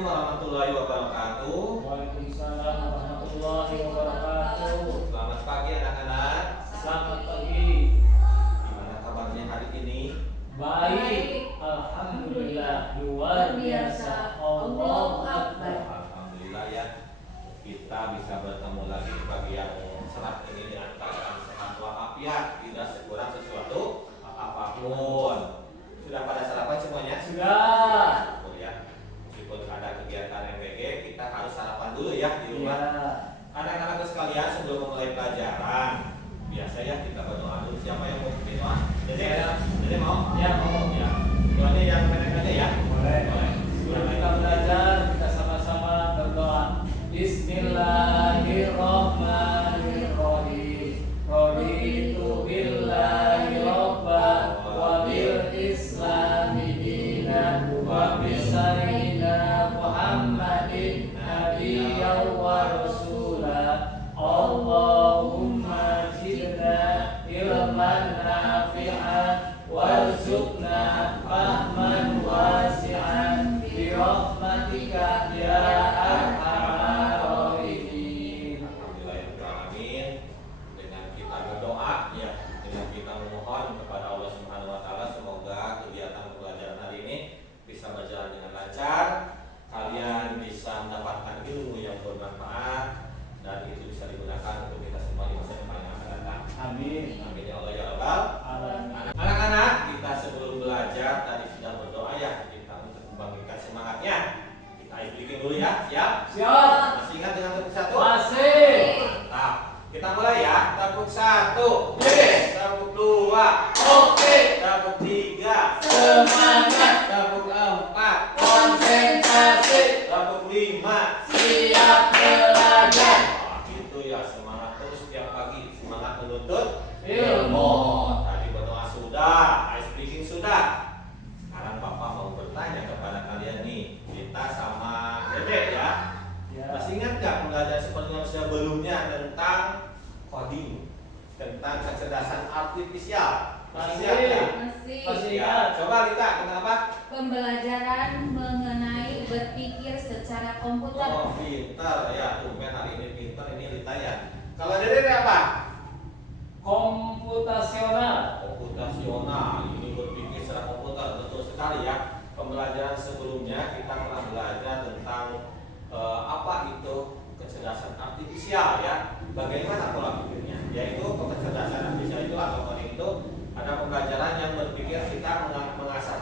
Assalamualaikum warahmatullahi wabarakatuh. Waalaikumsalam warahmatullahi wabarakatuh. Selamat pagi anak-anak. Selamat pagi. Gimana kabarnya hari ini? Baik, alhamdulillah, luar biasa. Allahu Akbar. Alhamdulillah ya. Kita bisa bertemu lagi di pagi yang cerah ini dengan keadaan sehat walafiat, tidak kurang sesuatu apapun. Sudah pada sarapan semuanya? Sudah. Oh ya. Meskipun ada kegiatan MBG, kita harus sarapan dulu ya di rumah. Ya. Anak-anakku sekalian, sebelum memulai pelajaran, biasa ya kita berdoa dulu. Siapa yang mau bikin doa? Dede mau? Ya, mau. Ya. Doanya yang pendek aja ya. Boleh. Boleh. Sebelum kita belajar, kita sama-sama berdoa. Bismillahirrahmanirrahim. Raditu billahi robba wa bil islami dinan wa bisayyidina Muhammadin nabiyyan wa rasulah. Allahumma zidna ilman nafi'an warzuqna fahman wasi'an bi rahmatika ya arhamar rahimin. Alhamdulillahirrahmanirrahim. Dengan kita berdoa ya, dengan kita memohon kepada Allah Subhanahu wa taala, semoga kegiatan pelajaran hari ini bisa berjalan dengan lancar. Kalian bisa mendapatkan ilmu yang bermanfaat dan itu bisa digunakan untuk kita semua di masa depan yang akan datang. Amin. Amin ya Allah ya Rabbal. Alamin. Anak-anak, kita sebelum belajar tadi sudah berdoa ya, kita untuk membangkitkan semangatnya. Kita bikin dulu ya, siap? Siap. Masih ingat dengan tepuk satu? Masih. Mantap. Kita mulai ya. Tepuk satu. Yes. Tepuk dua. Oke. Tepuk tiga. Semangat. Tepuk empat. Konsentrasi. Tepuk lima. Siap belajar. Wah, gitu ya, semangat terus setiap pagi. Semangat menuntut Ilmu. Tadi berdoa sudah, ice breaking sudah. Sekarang Bapak mau bertanya kepada kalian nih, kita sama Dede ya. Ya. Masih ingat nggak pembelajaran seperti sebelumnya tentang coding, tentang kecerdasan artifisial? Masih ingat nggak? Masih Ya, ingat. coba Lita, kenapa? Pembelajaran mengenai berpikir secara komputer. Oh, pintar ya, tumben hari ini pintar ini Lita ya. Kalau Dede ini apa? Komputasional. Komputasional, ini berpikir secara komputer, betul sekali ya. Pembelajaran sebelumnya kita pernah belajar tentang apa itu kecerdasan artifisial ya. Bagaimana pola pikirnya? Yaitu kecerdasan artifisial itu atau coding itu ada pembelajaran yang berpikir kita mengasah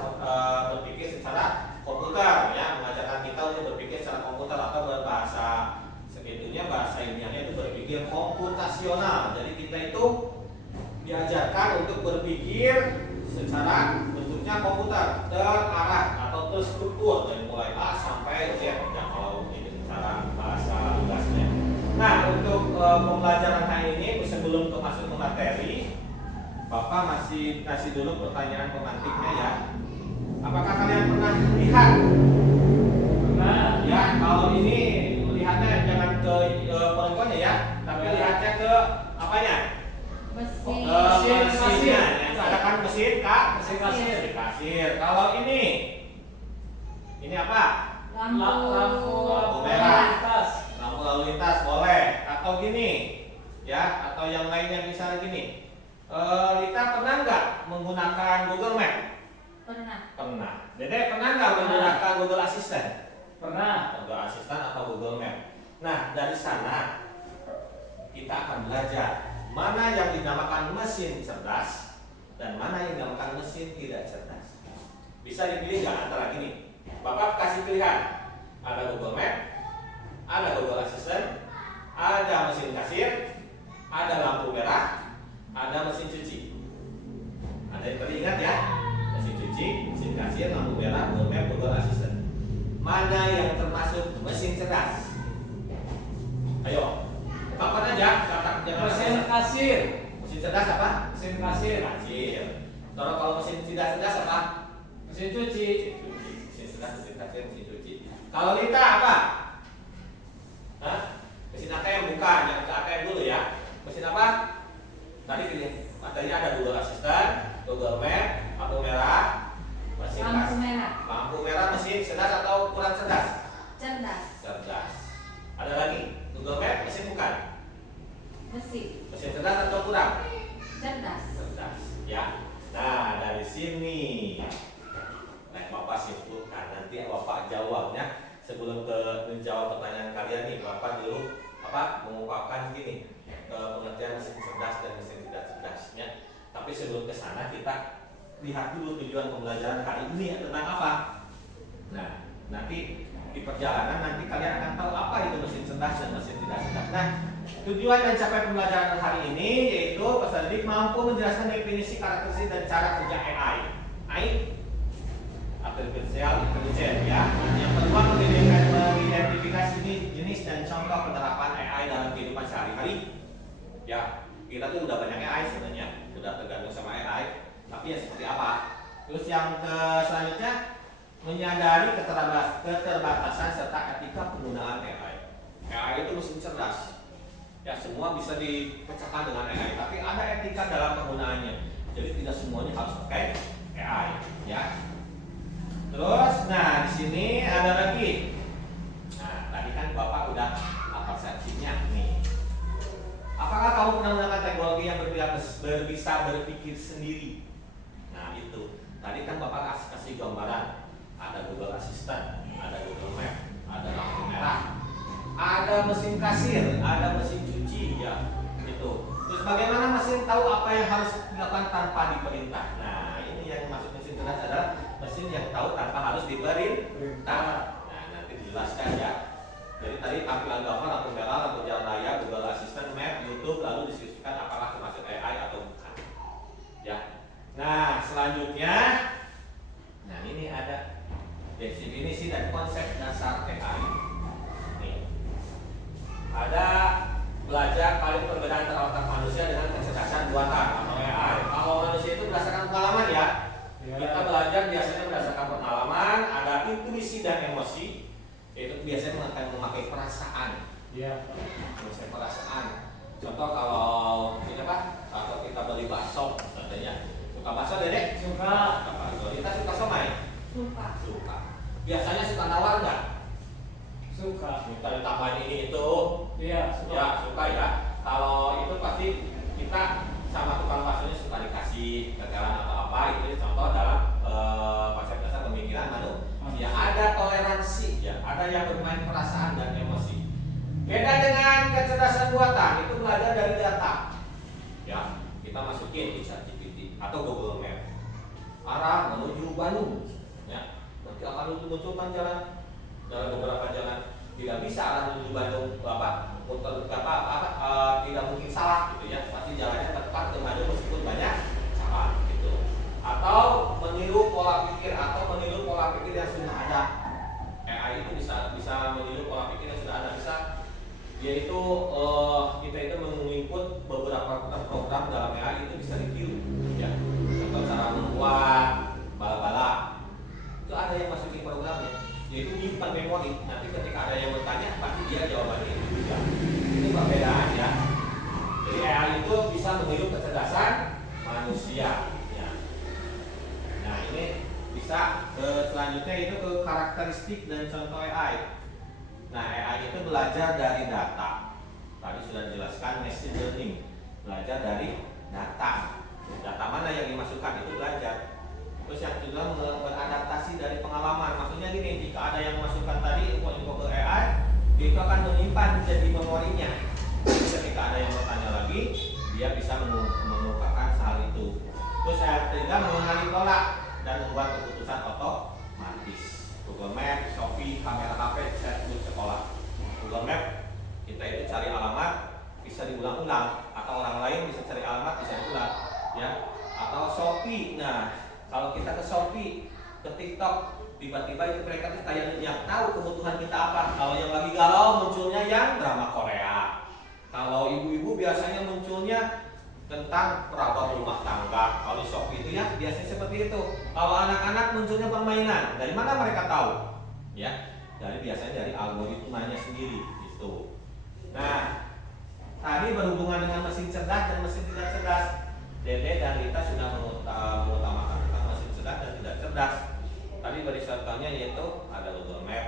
berpikir secara komputer ya, mengajarkan kita untuk berpikir secara komputer atau berbahasa segitunya bahasa ilmiahnya itu berpikir komputasional. Jadi kita itu diajarkan untuk berpikir secara bentuknya komputer terarah atau terstruktur dari mulai A sampai Z ya, kalau ini secara bahasa lugasnya. Nah, untuk pembelajaran hari ini sebelum masuk ke materi, Bapak masih kasih dulu pertanyaan pemantiknya ya. Apakah kalian pernah lihat? Nah, Ya, kalau ini melihatnya jangan ke perempuannya ya, tapi lihatnya ke apanya? Mesin. Mesinnya. Ya, ada kan mesin kak? Mesin kasir. Mesin kasir. Kalau ini apa? Lampu Lampu merah. lintas. Lampu lalu lintas boleh. Atau gini, ya? Atau yang lainnya misalnya gini. Lita pernah nggak menggunakan Google Map? Pernah. Pernah. Dede pernah nggak menggunakan Google Assistant? Pernah. Google Assistant atau Google Map. Nah, dari sana kita akan belajar mana yang dinamakan mesin cerdas dan mana yang dinamakan mesin tidak cerdas. Bisa dipilih nggak antara gini? Bapak kasih pilihan. Ada Google Map, ada Google Assistant, ada mesin kasir, ada lampu merah, ada mesin cuci. Ada yang teringat ya? Mesin cuci, mesin kasir, lampu merah, Google Map, Google Assistant. Mana yang termasuk mesin cerdas? Ayo, kapan aja? Jangan Mesin kasir. mesin cerdas apa? Mesin kasir. Kasir. Kalau mesin tidak cerdas apa? Mesin cuci. Mesin cerdas, mesin kasir, mesin cuci. Kalau Lita apa? Hah? Mesin ATM bukan, yang ke ATM dulu ya. Mesin apa? Tadi pilih. Materinya ada Google Assistant, Google Map, lampu merah, mesin Lampu kasir. merah. Lampu merah mesin cerdas atau kurang cerdas? sebelum menjawab pertanyaan kalian nih, Bapak dulu mengungkapkan gini pengertian mesin cerdas dan mesin tidak cerdasnya. Tapi sebelum ke sana kita lihat dulu tujuan pembelajaran hari ini tentang apa. Nah, nanti di perjalanan nanti kalian akan tahu apa itu mesin cerdas dan mesin tidak cerdas. Nah, tujuan dan capaian pembelajaran hari ini yaitu peserta didik mampu menjelaskan definisi, karakteristik dan cara kerja AI. Artificial Intelligence ya. Yang kedua mengidentifikasi jenis dan contoh penerapan AI dalam kehidupan sehari-hari. Ya, kita tuh udah banyak AI sebenarnya, udah tergantung sama AI. Tapi ya seperti apa? Terus yang selanjutnya menyadari keterbatasan serta etika penggunaan AI. AI itu mesin cerdas. Ya, semua bisa dipecahkan dengan AI, tapi ada etika dalam penggunaannya. Jadi tidak semuanya harus pakai AI, ya. Terus, nah di sini ada lagi. Nah, tadi kan Bapak udah apa persepsinya nih. Apakah kamu pernah menggunakan teknologi yang bisa berpikir sendiri? Nah itu. Tadi kan Bapak kasih gambaran. Ada Google Assistant, ada Google Map, ada lampu merah, ada mesin kasir, ada mesin cuci, ya itu. Terus bagaimana mesin tahu apa yang harus dilakukan tanpa diperintah? Nah ini yang masuk mesin cerdas adalah mesin yang tahu tanpa harus diperintah. Nah nanti dijelaskan ya. Jadi tadi tampilan gambar, lampu merah, lampu jalan raya, Google Assistant, Map, YouTube, lalu disebutkan apakah termasuk AI atau bukan. Ya. Nah selanjutnya, nah ini ada definisi dan konsep dasar AI. Nih. Ada belajar paling perbedaan antara otak manusia dengan kecerdasan buatan atau AI. Kalau manusia itu berdasarkan pengalaman ya. Kita belajar biasanya berdasarkan pengalaman, ada intuisi dan emosi. Itu biasanya akan memakai perasaan. Iya. Memakai perasaan. Contoh kalau ini apa? Atau kita beli bakso, contohnya. Suka bakso Dedek? Suka. Kalau kita suka somai? Suka. Biasanya suka nawar nggak? Suka. Minta ditambahin ini itu. Iya, suka. Ya suka ya. Kalau itu pasti kita sama tukang baksonya suka dikasih keterangan atau apa. Itu contoh dalam konsep dasar pemikiran manusia. Ya ada toleransi, ya ada yang bermain perasaan dan emosi. Beda dengan kecerdasan buatan, itu belajar dari data. Ya, kita masukin di ChatGPT atau Google Map. Arah menuju Bandung. Ya, nanti akan munculkan jalan dalam beberapa jalan. Tidak bisa arah menuju Bandung tidak mungkin salah gitu ya. Pasti jalannya tepat ke Bandung meskipun banyak salah gitu. Atau meniru pola pikir yang sudah ada. AI itu bisa meniru pola pikir yang sudah ada, bisa yaitu kita itu menginput beberapa program dalam AI itu bisa ditiru ya. Contoh cara membuat bala-bala itu ada yang masukin programnya, yaitu menyimpan memori. Nanti ketika ada yang bertanya pasti dia jawabannya itu juga. Itu perbedaan ya. Jadi AI itu bisa meniru kecerdasan manusia ya. Nah ini bisa selanjutnya itu ke karakteristik dan contoh AI. Nah AI itu belajar dari data. Tadi sudah dijelaskan machine learning, belajar dari data. Data mana yang dimasukkan itu belajar. Terus yang kedua beradaptasi dari pengalaman. Maksudnya gini, jika ada yang masukkan tadi info-info ke AI, dia itu akan menyimpan jadi memorinya. Jadi ketika ada yang bertanya lagi, dia bisa mengungkapkan hal itu. Terus yang ketiga mengenali pola dan membuat keputusan otomatis. Google Map, Shopee, kamera HP, chatbot sekolah. Google Map kita itu cari alamat bisa diulang-ulang, atau orang lain bisa cari alamat bisa diulang, ya. Atau Shopee, nah kalau kita ke Shopee, ke TikTok, tiba-tiba itu mereka tuh kayak yang tahu kebutuhan kita apa. Kalau yang lagi galau munculnya yang drama Korea. Kalau ibu-ibu biasanya munculnya tentang perabot rumah tangga. Kalau di Shopee itu ya biasanya seperti itu. Kalau anak-anak munculnya permainan. Dari mana mereka tahu? Ya, biasanya dari algoritmanya sendiri itu. Nah, tadi berhubungan dengan mesin cerdas dan mesin tidak cerdas. Dede dan Rita sudah mengutamakan tentang mesin cerdas dan tidak cerdas. Tadi beri contohnya yaitu ada Google Map,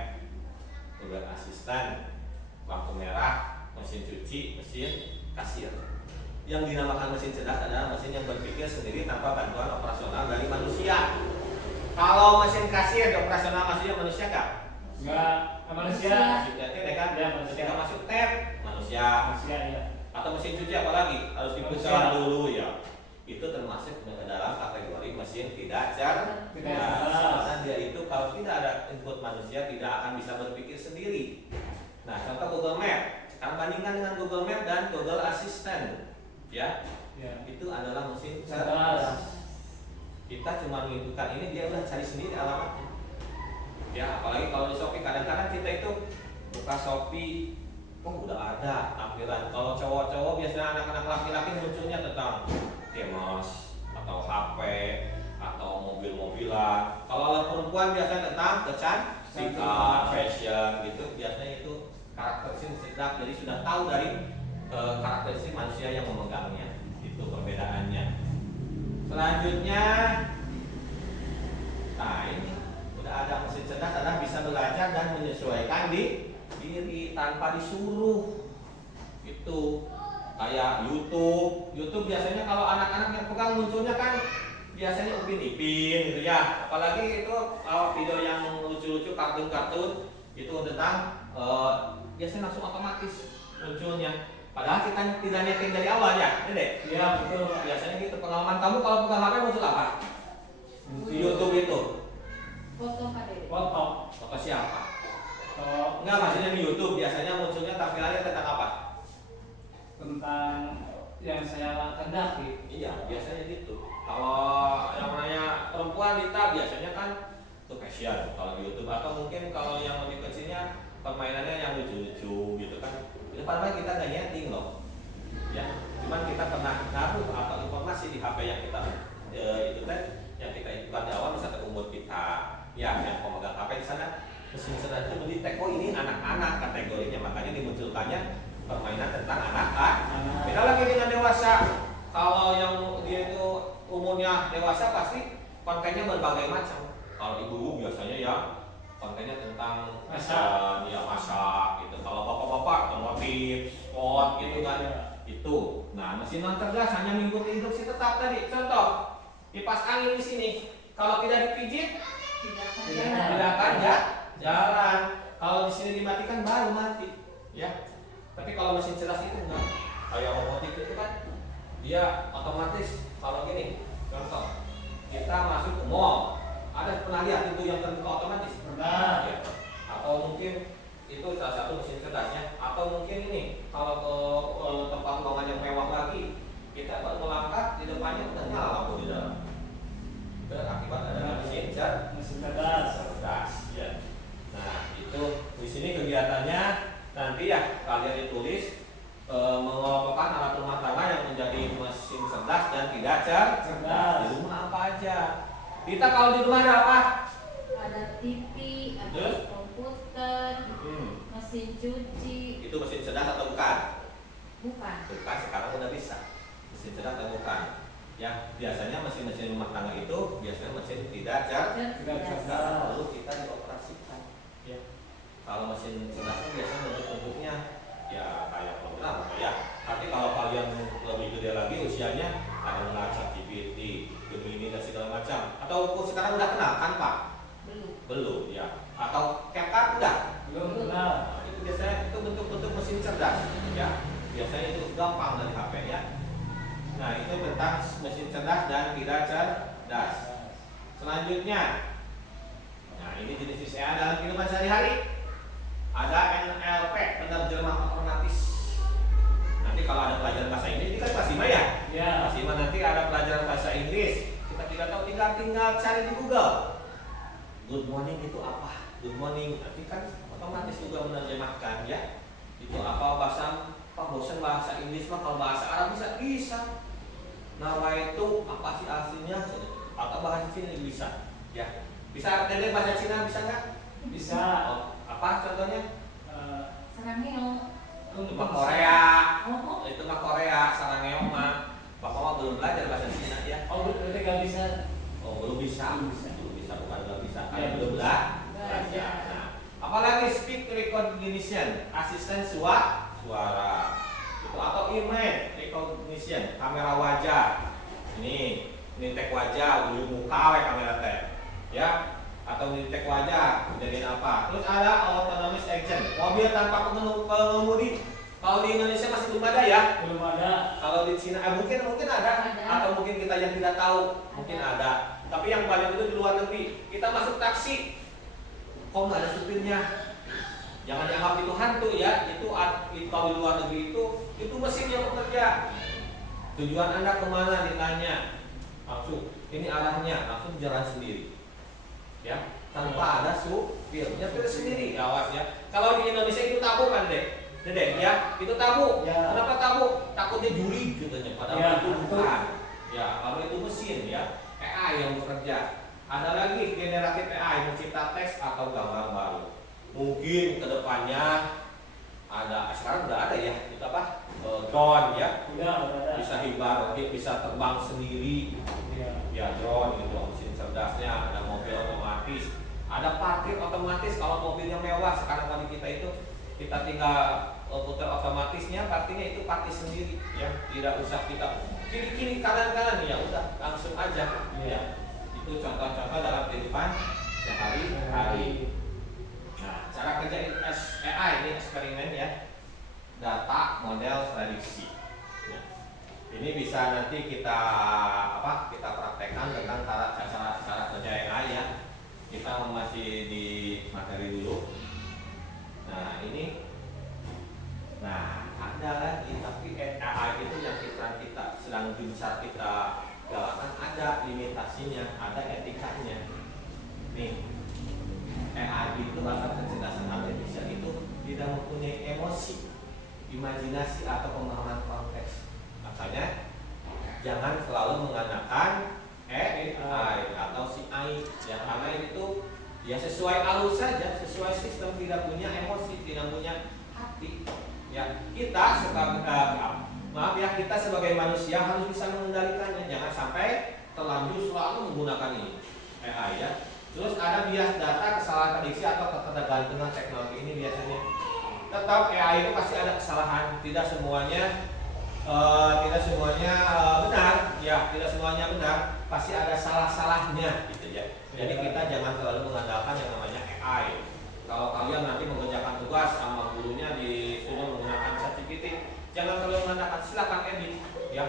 Google Assistant, lampu merah, mesin cuci, mesin kasir. Yang dinamakan mesin cerdas adalah mesin yang berpikir sendiri tanpa bantuan operasional dari manusia. Kalau mesin kasir operasional manusia nggak? Enggak, manusia. Mesin tab kan? Ya, manusia. Ketika masuk tab manusia. Manusia ya. Atau mesin cuci apalagi harus diperiksa Manusia. dulu ya. Itu termasuk dalam kategori mesin tidak cerdas. Tidak cerdas. Karena dia itu kalau tidak ada input manusia tidak akan bisa berpikir sendiri. Nah, contoh Google Map. Sekarang bandingkan dengan Google Map dan Google Assistant. Ya, Ya. itu adalah mesin Cerdas. cerdas. Kita cuma menginputkan ini, dia udah cari sendiri alamatnya. Ya, apalagi kalau di Shopee kadang-kadang kita itu buka Shopee, oh udah ada tampilan. Kalau cowok-cowok biasanya anak-anak laki-laki munculnya tentang kemos atau HP atau mobil-mobilan. Kalau perempuan biasanya tentang kecantikan, fashion gitu. Biasanya itu karakteristik sedap, jadi sudah tahu dari karakteristik manusia yang memegangnya. Itu perbedaannya. Selanjutnya, nah ini udah ada mesin cerdas, adalah bisa belajar dan menyesuaikan diri tanpa disuruh. Itu kayak YouTube. YouTube biasanya kalau anak-anak yang pegang munculnya kan biasanya Upin Ipin gitu ya. Apalagi itu video yang lucu-lucu, kartun-kartun itu tentang biasanya langsung otomatis munculnya. Padahal kita tidak nyeting dari awal ya, Dede? Iya, betul. Biasanya gitu. Pengalaman kamu kalau pegang HP muncul apa? YouTube itu. Foto Pak Dede. Foto. Foto siapa? Foto. Enggak, maksudnya di YouTube biasanya munculnya tampilannya tentang apa? Tentang yang saya kendaki. Iya, biasanya gitu. Kalau yang namanya perempuan Dita biasanya kan itu fashion kalau di YouTube, atau mungkin kalau yang lebih kecilnya permainannya yang lucu-lucu gitu kan. Itu padahal kita nggak nyeting loh. Ya, cuman kita pernah naruh atau informasi di HP yang kita itu kan yang kita inputkan di awal misalnya umur kita, ya yang pemegang HP di sana mesin cerdas itu mendetek, oh ini anak-anak kategorinya, makanya dimunculkannya permainan tentang anak-anak. Beda lagi dengan dewasa. Kalau yang dia itu umurnya dewasa pasti kontennya berbagai macam. Kalau ibu biasanya ya kontennya tentang Masak. ya masak gitu. Kalau bapak-bapak otomotif, sport gitu kan. Itu. Nah, mesin non cerdas hanya mengikuti instruksi tetap tadi. Contoh, kipas angin di sini kalau tidak dipijit Tidak akan Tidak jalan. tidak akan jalan. Kalau di sini dimatikan baru mati. Ya. Tapi kalau mesin cerdas itu enggak. Kayak otomotif itu kan dia otomatis kalau gini. Contoh, kita masuk ke mall. Ada pernah lihat itu yang terbuka otomatis? Pernah. Ya. Atau mungkin itu salah satu mesin cerdasnya. Atau mungkin ini kalau ke tempat ruangan yang mewah lagi, kita baru melangkah di depannya udah nyala lampu di dalam. Itu akibat ada mesin cerdas. cerdas. Ya. Nah itu di sini kegiatannya nanti ya kalian ditulis mengelompokkan alat rumah tangga yang menjadi mesin cerdas dan tidak cerdas. Di rumah apa aja? Kita kalau di rumah ada apa? Ada TV, ada Terus? komputer, mesin cuci. Itu mesin cerdas atau bukan? Bukan. Bukan, sekarang udah bisa. Mesin cerdas atau bukan? Ya, biasanya mesin-mesin rumah tangga itu biasanya mesin tidak cerdas. Tidak cerdas. Lalu kita dioperasikan. Ya. Kalau mesin cerdasnya biasanya bentuk-bentuknya ya kayak program ya. Tapi kalau kalian lebih gede lagi usianya ada melacak GPT, Gemini dan segala macam. Atau sekarang udah kenal kan Pak? Belum. Belum ya. Atau CapCut udah? Belum kenal. Nah, itu biasanya itu bentuk-bentuk mesin cerdas ya. Biasanya itu gampang dari HP ya. Nah, itu tentang mesin cerdas dan tidak cerdas. Selanjutnya, nah ini jenis saya dalam kehidupan sehari-hari. Ada NLP, penerjemah otomatis. Nanti kalau ada pelajaran bahasa Inggris, ini kan Pak Sima ya? Ya. Pak Sima nanti ada pelajaran bahasa Inggris. Kita tidak tahu, tinggal cari di Google. Good morning itu apa? Good morning, nanti kan otomatis juga menerjemahkan ya. Itu apa bahasa? Pak bosan bahasa Inggris mah, kalau bahasa Arab bisa. Nama itu apa sih aslinya? Atau bahasa Cina bisa? Ya. Bisa Dede bahasa Cina bisa nggak? Bisa. Oh, apa contohnya? Sarangeo. Itu mah Korea. Oh, Itu mah Korea, Sarangeo mah. Bapak mah belum belajar bahasa Cina ya. Oh, berarti nggak bisa. Oh, belum bisa. Belum bisa. Belum bisa, bukan belum bisa. Ya, Belum belum belajar. Nah, apalagi speak recognition, asisten suara. Itu atau image recognition, kamera wajah. Ini tag wajah, ujung muka we kamera teh. Ya. atau detek wajah, kejadian apa. Terus ada autonomous action, mobil tanpa pengemudi. Kalau di Indonesia masih belum ada ya. Belum ada. Kalau di Cina mungkin ada, atau mungkin kita yang tidak tahu, mungkin ada. Tapi yang banyak itu di luar negeri. Kita masuk taksi, kok nggak ada supirnya? Jangan dianggap itu hantu ya. Kalau di luar negeri itu mesin yang bekerja. Tujuan Anda kemana ditanya, langsung ini arahnya, langsung jalan sendiri. Ya, tanpa ada supir, nyetir sendiri. Awas ya. Kalau di Indonesia itu tabu kan deh. Dedek ya, itu tabu. Ya. Kenapa tabu? Takutnya juri katanya. Padahal Ya, itu betul. bukan. Ya, kalau itu mesin ya, AI yang bekerja. Ada lagi generatif AI mencipta teks atau gambar baru. Mungkin kedepannya ada, sekarang udah ada ya, itu apa? Drone ya, Udah ada. bisa hibar, bisa terbang sendiri. Ya. Ya drone gitu, mesin cerdasnya, ada mobil otomatis, ada parkir otomatis. Kalau mobilnya mewah sekarang kali kita tinggal putar otomatisnya, parkirnya itu parkir sendiri ya, tidak usah kita kiri kanan ya, udah langsung aja ya. Itu contoh-contoh dalam kehidupan sehari-hari. Nah, cara kerja AI ini eksperimen ya, data model prediksi ya. Ini bisa nanti kita praktekkan tentang cara kerja AI ya. Kita masih di materi dulu. Nah ini, ada lagi, tapi AI itu yang kita sedang gencar kita galakan, ada limitasinya, ada etikanya. Nih, AI itu atau kecerdasan artifisial itu tidak mempunyai emosi, imajinasi atau pemahaman konteks. Makanya jangan selalu mengandalkan AI atau si AI. Yang lain itu ya sesuai alur saja, sesuai sistem, tidak punya emosi, tidak punya hati. Ya, kita sebagai manusia harus bisa mengendalikannya. Jangan sampai terlanjur selalu menggunakan ini AI ya. Terus ada bias data, kesalahan prediksi atau ketergantungan teknologi. Ini biasanya tetap AI itu pasti ada kesalahan, tidak semuanya benar ya, tidak semuanya benar, pasti ada salah-salahnya gitu ya. Jadi kita jangan terlalu mengandalkan yang namanya AI. Kalau kalian nanti mengerjakan tugas sama gurunya disuruh menggunakan ChatGPT, jangan terlalu mengandalkan, silakan edit ya,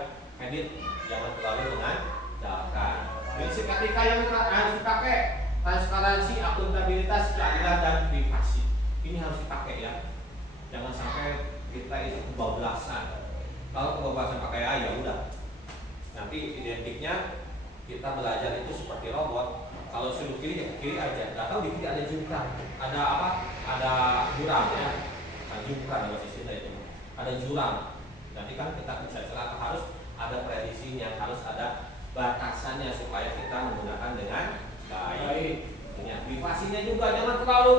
jangan terlalu mengandalkan. Prinsip etika yang harus dipakai, transparansi, akuntabilitas, keadilan dan privasi. Ini harus dipakai ya. Jangan sampai kita itu kebablasan. Kalau kebablasan pakai AI ya udah. Nanti identiknya kita belajar itu seperti robot. Kalau suruh kiri ya kiri aja. Nggak tahu di kiri ada jungkang, ada apa? Ada jurang ya. Jungkang bahasa Sunda itu. Ada jurang. Nanti kan kita bisa celaka, harus ada prediksinya, harus ada batasannya supaya kita menggunakan dengan baik. Privasinya juga jangan terlalu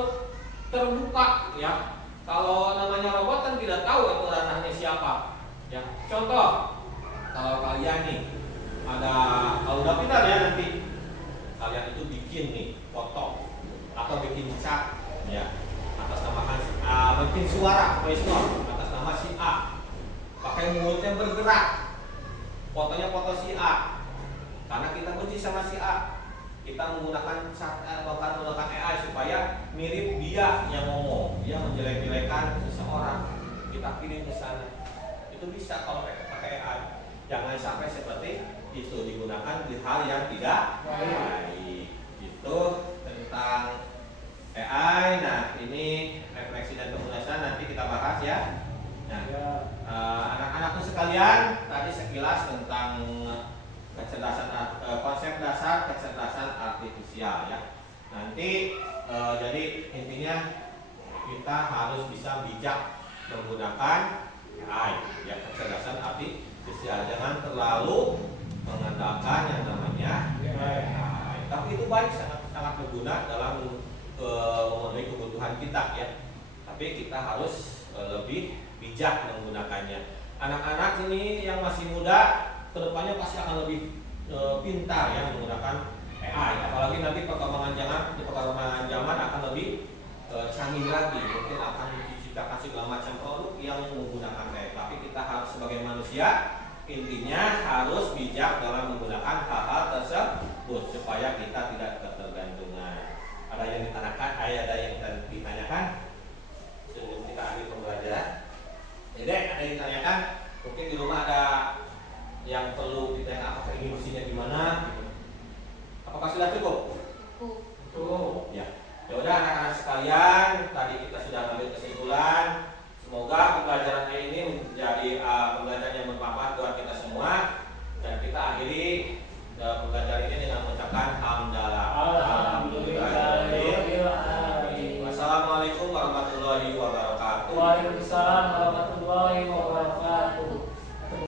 terbuka ya. Kalau namanya robot kan tidak tahu itu ranahnya siapa. Ya, contoh kalau kalian nih kalau udah pintar ya nanti kalian itu bikin nih foto atau bikin chat ya atas nama bikin suara voice note atas nama si A, pakai mulutnya bergerak, fotonya foto si A, karena kita benci sama si A, kita menggunakan AI supaya mirip dia yang ngomong, dia menjelek-jelekan seseorang, kita kirim ke sana. Itu bisa kalau pakai AI. Jangan sampai seperti itu digunakan di hal yang tidak baik. Itu tentang AI. Nah, ini refleksi dan penulisan nanti kita bahas ya. Nah, anak-anakku sekalian, tadi sekilas tentang konsep dasar kecerdasan artifisial ya. Nanti jadi intinya kita harus bisa bijak menggunakan AI ya, kecerdasan artifisial. Jangan terlalu mengandalkan yang namanya AI. Tapi itu baik, sangat berguna dalam memenuhi kebutuhan kita ya. Tapi kita harus lebih bijak menggunakannya. Anak-anak ini yang masih muda kedepannya pasti akan lebih pintar ya menggunakan AI. Apalagi nanti perkembangan zaman akan lebih canggih lagi. Mungkin akan diciptakan segala macam produk yang menggunakan AI. Tapi kita harus sebagai manusia intinya harus bijak dalam menggunakan hal-hal tersebut supaya kita tidak ketergantungan. jadi